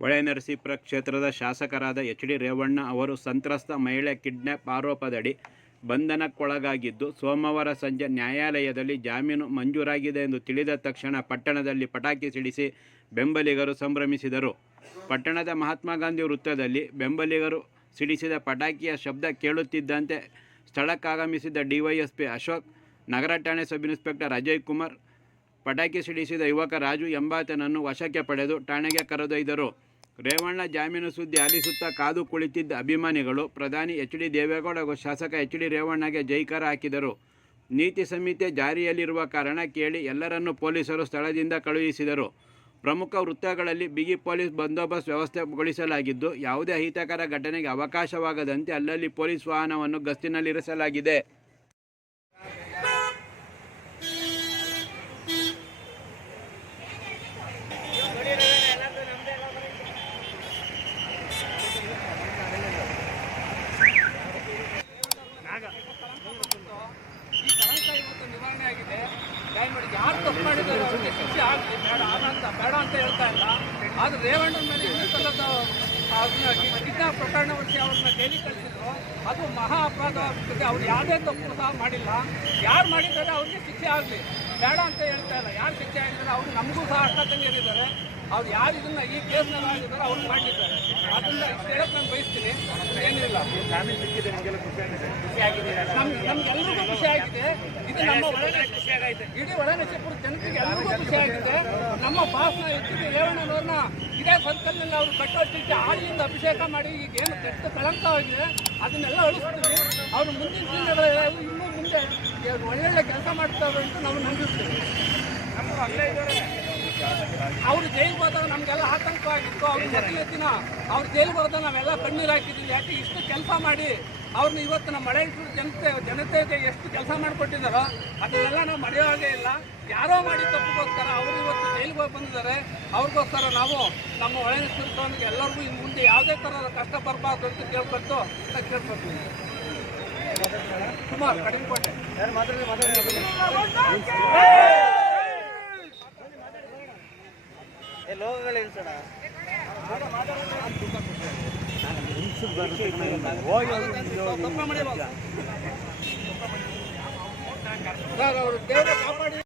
ಹೊಳೆನರಸೀಪುರ ಕ್ಷೇತ್ರದ ಶಾಸಕರಾದ H D Revanna ಅವರು ಸಂತ್ರಸ್ತ ಮಹಿಳೆ ಕಿಡ್ನ್ಯಾಪ್ ಆರೋಪದಡಿ ಬಂಧನಕ್ಕೊಳಗಾಗಿದ್ದು ಸೋಮವಾರ ಸಂಜೆ ನ್ಯಾಯಾಲಯದಲ್ಲಿ ಜಾಮೀನು ಮಂಜೂರಾಗಿದೆ ಎಂದು ತಿಳಿದ ತಕ್ಷಣ ಪಟ್ಟಣದಲ್ಲಿ ಪಟಾಕಿ ಸಿಡಿಸಿ ಬೆಂಬಲಿಗರು ಸಂಭ್ರಮಿಸಿದರು. ಪಟ್ಟಣದ ಮಹಾತ್ಮ ಗಾಂಧಿ ವೃತ್ತದಲ್ಲಿ ಬೆಂಬಲಿಗರು ಸಿಡಿಸಿದ ಪಟಾಕಿಯ ಶಬ್ದ ಕೇಳುತ್ತಿದ್ದಂತೆ ಸ್ಥಳಕ್ಕಾಗಮಿಸಿದ ಡಿವೈಎಸ್ಪಿ ಅಶೋಕ್, ನಗರ ಠಾಣೆ ಸಬ್ ಇನ್ಸ್ಪೆಕ್ಟರ್ ಅಜಯ್ ಕುಮಾರ್ ಪಟಾಕಿ ಸಿಡಿಸಿದ ಯುವಕ ರಾಜು ಎಂಬಾತನನ್ನು ವಶಕ್ಕೆ ಪಡೆದು ಠಾಣೆಗೆ ಕರೆದೊಯ್ದರು. ರೇವಣ್ಣ ಜಾಮೀನು ಸುದ್ದಿ ಆಲಿಸುತ್ತಾ ಕಾದು ಕುಳಿತಿದ್ದ ಅಭಿಮಾನಿಗಳು, ಪ್ರಧಾನಿ ಎಚ್ ಡಿ ದೇವೇಗೌಡ ಹಾಗೂ ಶಾಸಕ ಎಚ್ ಡಿ ರೇವಣ್ಣಗೆ ಜೈಕಾರ ಹಾಕಿದರು. ನೀತಿ ಸಂಹಿತೆ ಜಾರಿಯಲ್ಲಿರುವ ಕಾರಣ ಕೇಳಿ ಎಲ್ಲರನ್ನೂ ಪೊಲೀಸರು ಸ್ಥಳದಿಂದ ಕಳುಹಿಸಿದರು. ಪ್ರಮುಖ ವೃತ್ತಗಳಲ್ಲಿ ಬಿಗಿ ಪೊಲೀಸ್ ಬಂದೋಬಸ್ತ್ ವ್ಯವಸ್ಥೆಗೊಳಿಸಲಾಗಿದ್ದು, ಯಾವುದೇ ಅಹಿತಕರ ಘಟನೆಗೆ ಅವಕಾಶವಾಗದಂತೆ ಅಲ್ಲಲ್ಲಿ ಪೊಲೀಸ್ ವಾಹನವನ್ನು ಗಸ್ತಿನಲ್ಲಿರಿಸಲಾಗಿದೆ ಈ ಕಳಂಕ ಇವತ್ತು ನಿವಾರಣೆ ಆಗಿದೆ ದಯಮಾಡಿ ಯಾರು ತಪ್ಪು ಮಾಡಿದ್ದಾರೆ ಅವ್ರಿಗೆ ಶಿಕ್ಷೆ ಆಗಲಿ, ಬೇಡ ಅಂತ ಬೇಡ ಅಂತ ಹೇಳ್ತಾ ಇಲ್ಲ. ಆದ್ರೆ ರೇವಣ್ಣನ ಮೇಲೆ ಇನ್ನೂ ಅದನ್ನ ಕಿಡ್ನಾಪ್ ಪ್ರಕರಣ ವರ್ಷ ಅವ್ರನ್ನ ಜೈಲಿಗೆ ಕಳಿಸಿದ್ರು. ಅದು ಮಹಾ ಅಪರಾಧ ಆಗ್ತದೆ ಅವ್ರು ಯಾವುದೇ ತಪ್ಪು ಸಹ ಮಾಡಿಲ್ಲ. ಯಾರು ಮಾಡಿದ್ದಾರೆ ಅವ್ರಿಗೆ ಶಿಕ್ಷೆ ಆಗಲಿ. ಬೇಡ ಅಂತ ಹೇಳ್ತಾ ಇಲ್ಲ. ಯಾರು ಶಿಕ್ಷೆ ಆಗಿದ್ದಾರೆ ಅವ್ರು ನಮಗೂ ಸಹ ಅರ್ಥ ತಂಗಿಯರಿದ್ದಾರೆ. ಅವ್ರು ಯಾರು ಇದನ್ನ ಈ ಕೇಸ್ನಲ್ಲಿ ಆಗಿದ್ದಾರೆ ಅವ್ರು ಮಾಡಿದ್ದಾರೆ. ಅದನ್ನ ಇಷ್ಟು ಹೇಳಕ್ ನಾನು ಬಯಸ್ತೀನಿ. ಏನಿಲ್ಲ. ಫ್ಯಾಮಿಲಿ ಸಿಕ್ಕಿದೆ ನನಗೆ ನಮ್ಗೆ ನಮ್ಗೆಲ್ರಿಗೂ ಖುಷಿ ಆಗಿದೆ ಇದು ನಮ್ಮ ಖುಷಿಯಾಗೈತೆ. ಇಡೀ ಒಳನಶಿಪುರ ಜನತೆಗೆ ಎಲ್ಲರಿಗೂ ಖುಷಿ ಆಗಿದೆ ನಮ್ಮ ಭಾಷಣ ಎತ್ತಿಗೆ ರೇವಣ್ಣನವ್ರನ್ನ ಇದೇ ಸರ್ಕಲ್ನಲ್ಲಿ ಅವರು ಕಟ್ಟೋಟ್ಟಿಕ್ಕೆ ಆಳಿಯಿಂದ ಅಭಿಷೇಕ ಮಾಡಿ ಈಗ ಏನು ಕೆಟ್ಟ ಕಳಂಕವಾಗಿದೆ ಅದನ್ನೆಲ್ಲ ಅಳಿಸ್ತೀವಿ ಅವ್ರು ಮುಂದಿನ ದಿನಗಳಲ್ಲಿ ಇನ್ನೂ ಮುಂದೆ ಒಳ್ಳೊಳ್ಳೆ ಕೆಲಸ ಮಾಡ್ತಾರೆ ಅಂತ ನಾವು ನಂಬಿರ್ತೀವಿ. ಅವ್ರು ಜೈಲಿಗೆ ಹೋದಾಗ ನಮಗೆಲ್ಲ ಆತಂಕವಾಗಿತ್ತು. ಅವ್ರ ಮೊದಲ ದಿನ ಅವ್ರು ಜೈಲಿಗೆ ಹೋದಾಗ ನಾವೆಲ್ಲ ಕಣ್ಣೀರು ಹಾಕಿದ್ದೀವಿ ಯಾಕೆ ಇಷ್ಟು ಕೆಲಸ ಮಾಡಿ ಅವ್ರನ್ನ ಇವತ್ತು ನಮ್ಮ ಮಳೆ ಜನತೆ ಜನತೆಗೆ ಎಷ್ಟು ಕೆಲಸ ಮಾಡಿಕೊಟ್ಟಿದ್ದಾರೋ ಅದನ್ನೆಲ್ಲ ನಾವು ಮರೆಯೋ ಹಾಗೆ ಇಲ್ಲ. ಯಾರೋ ಮಾಡಿ ತಪ್ಪಿಗೋಸ್ಕರ ಅವರು ಇವತ್ತು ಜೈಲಿಗೆ ಹೋಗಿ ಬಂದಿದ್ದಾರೆ. ಅವ್ರಿಗೋಸ್ಕರ ನಾವು ನಮ್ಮ ಹೊಳೆ ಸುತ್ತವನಿಗೆ ಎಲ್ಲರಿಗೂ ಇನ್ನು ಮುಂದೆ ಯಾವುದೇ ಥರ ಕಷ್ಟ ಬರಬಾರ್ದು ಅಂತ ಕೇಳ್ಕೊಟ್ಟು ಕೇಳ್ಕೊಡ್ತೀನಿ ಸುಮಾರು ಕಡಿಮೆ ಕೊಟ್ಟೆ. ಲೋಕಗಳೇನು ಸರ್? ಅವರು ದೇವರ ಕಾಪಾಡಿ